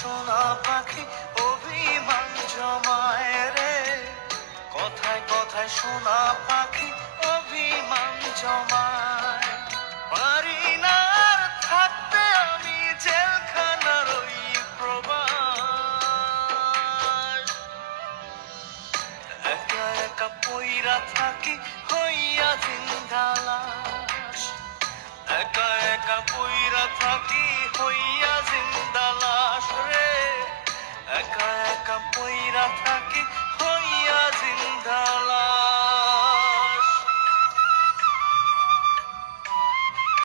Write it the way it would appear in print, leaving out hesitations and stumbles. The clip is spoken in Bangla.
সোনা পাখি অভিমান জমায় রে, কথায় কথায় সোনা পাখি অভিমান জমায়। পারি না আর থাকতে আমি জেলখানার ওই প্রবাস, একা একা পইরা থাকি হইয়া জিন্দা লাশ, একা একা পইরা থাকি হইয়া জিন্দা লাশ রে, একা একা পইরা থাকি